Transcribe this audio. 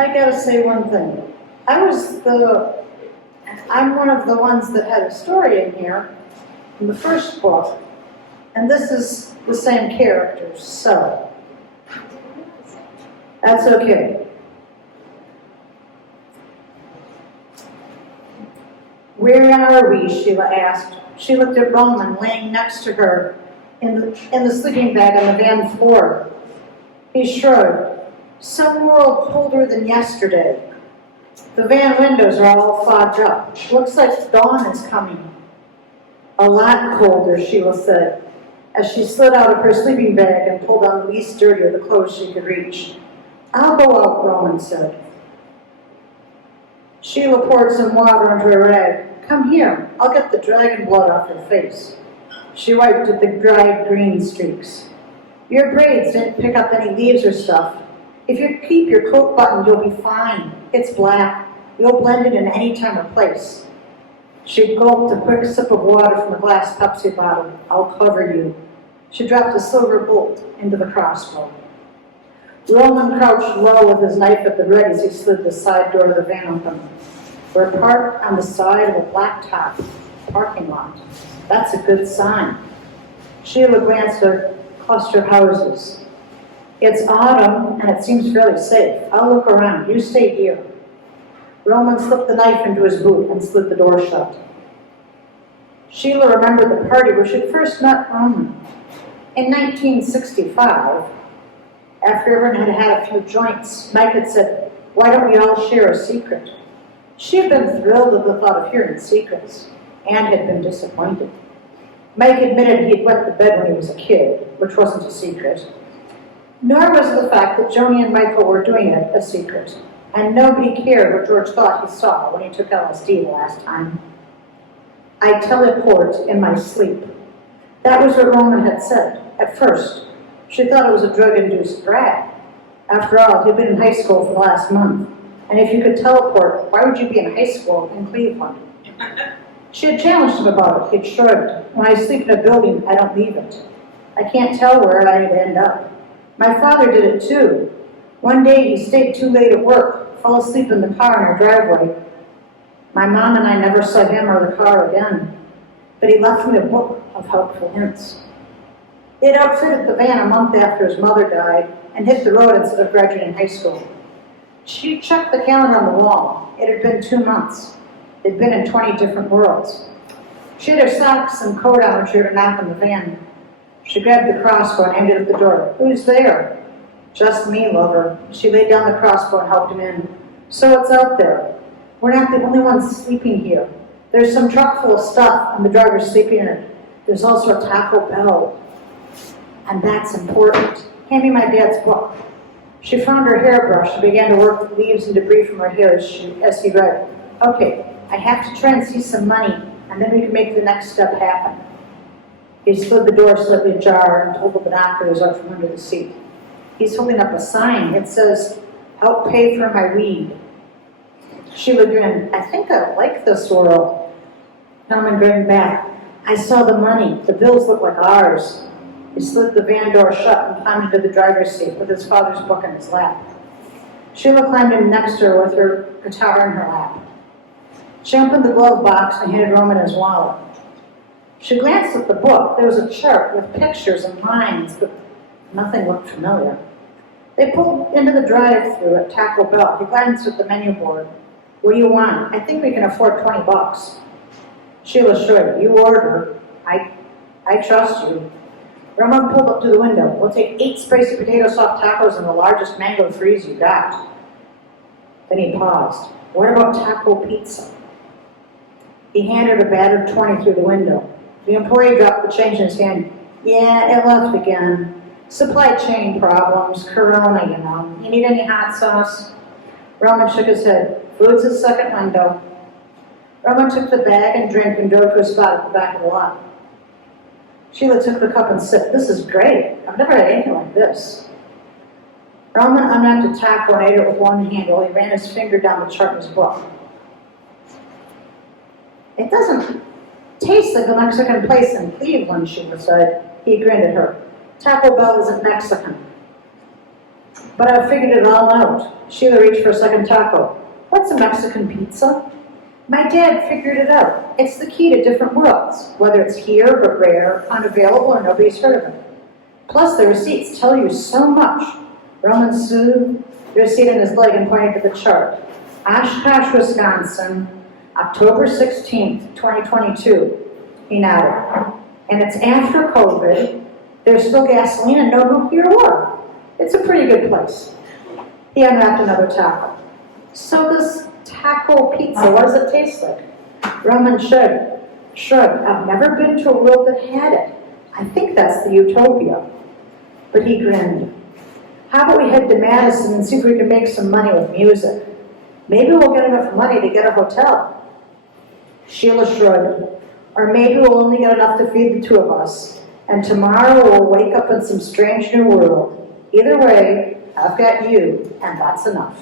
I gotta say one thing. I'm one of the ones that had a story in here in the first book, and this is the same characters, so that's okay. Where are we? Sheila asked. She looked at Roman laying next to her in the sleeping bag on the van floor. He shrugged. Some world colder than yesterday. The van windows are all fogged up. Looks like dawn is coming. A lot colder, Sheila said, as she slid out of her sleeping bag and pulled on the least dirty of the clothes she could reach. I'll go out, Roman said. Sheila poured some water into a rag. Come here, I'll get the dragon blood off your face. She wiped at the dried green streaks. Your braids didn't pick up any leaves or stuff. If you keep your coat buttoned, you'll be fine. It's black. You'll blend it in any time or place. She gulped a quick sip of water from a glass Pepsi bottle. I'll cover you. She dropped a silver bolt into the crossbow. Roman crouched low with his knife at the ready as he slid the side door of the van open. We're parked on the side of a blacktop parking lot. That's a good sign. Sheila glanced at cluster houses. It's autumn, and it seems fairly safe. I'll look around. You stay here. Roman slipped the knife into his boot and slid the door shut. Sheila remembered the party where she first met Roman. In 1965, after everyone had had a few joints, Mike had said, why don't we all share a secret? She had been thrilled at the thought of hearing secrets, and had been disappointed. Mike admitted he'd wet the bed when he was a kid, which wasn't a secret. Nor was the fact that Joni and Michael were doing it a secret, and nobody cared what George thought he saw when he took LSD the last time. I teleport in my sleep. That was what Roman had said. At first, she thought it was a drug-induced brag. After all, he'd been in high school for the last month, and if you could teleport, why would you be in high school in Cleveland? She had challenged him about it. He'd shrugged. When I sleep in a building, I don't leave it. I can't tell where I'd end up. My father did it too. One day he stayed too late at work, fell asleep in the car in our driveway. My mom and I never saw him or the car again, but he left me a book of helpful hints. He had outfitted the van a month after his mother died and hit the road instead of graduating high school. She checked the calendar on the wall. It had been 2 months. They'd been in 20 different worlds. She had her socks and coat on when she heard a knock on the van. She grabbed the crossbow and aimed it at the door. Who's there? Just me, lover. She laid down the crossbow and helped him in. So what's out there? We're not the only ones sleeping here. There's some truck full of stuff, and the driver's sleeping in it. There's also a Taco Bell. And that's important. Hand me my dad's book. She found her hairbrush and began to work the leaves and debris from her hair as he read. Okay, I have to try and see some money, and then we can make the next step happen. He slid the door slightly ajar and pulled the binoculars out from under the seat. He's holding up a sign. It says, help pay for my weed. Sheila grinned. I think I like this world. Norman grinned back. I saw the money. The bills look like ours. He slid the van door shut and climbed into the driver's seat with his father's book in his lap. Sheila climbed in next to her with her guitar in her lap. She opened the glove box and handed Roman his wallet. She glanced at the book. There was a chart with pictures and lines, but nothing looked familiar. They pulled into the drive-thru at Taco Bell. He glanced at the menu board. What do you want? I think we can afford $20. Sheila shrugged. You order. I trust you. Roman pulled up to the window. We'll take 8 spicy potato soft tacos and the largest mango threes you got. Then he paused. What about taco pizza? He handed a battered 20 through the window. The employee dropped the change in his hand. Yeah, it left again. Supply chain problems, Corona, you know. You need any hot sauce? Roman shook his head. Food's his second window. Roman took the bag and drink and drove to a spot at the back of the lot. Sheila took the cup and sipped. This is great. I've never had anything like this. Roman unwrapped a taco and ate it with one hand while he ran his finger down the chart in his book. It doesn't taste like a Mexican place in Cleveland, Sheila said. He grinned at her. Taco Bell isn't Mexican. But I've figured it all out. Sheila reached for a second taco. What's a Mexican pizza? My dad figured it out. It's the key to different worlds, whether it's here but rare, unavailable, or nobody's heard of it. Plus, the receipts tell you so much. Roman soothed the receipt in his leg and pointed to the chart. Oshkosh, Wisconsin, October 16th, 2022. He nodded. And it's after COVID. There's still gasoline and no nuclear war. It's a pretty good place. He unwrapped another taco. So this taco pizza, what does it taste like? Roman shrugged. I've never been to a world that had it. I think that's the utopia. But he grinned. How about we head to Madison and see if we can make some money with music? Maybe we'll get enough money to get a hotel. Sheila shrugged. Or maybe we'll only get enough to feed the two of us. And tomorrow we'll wake up in some strange new world. Either way, I've got you, and that's enough.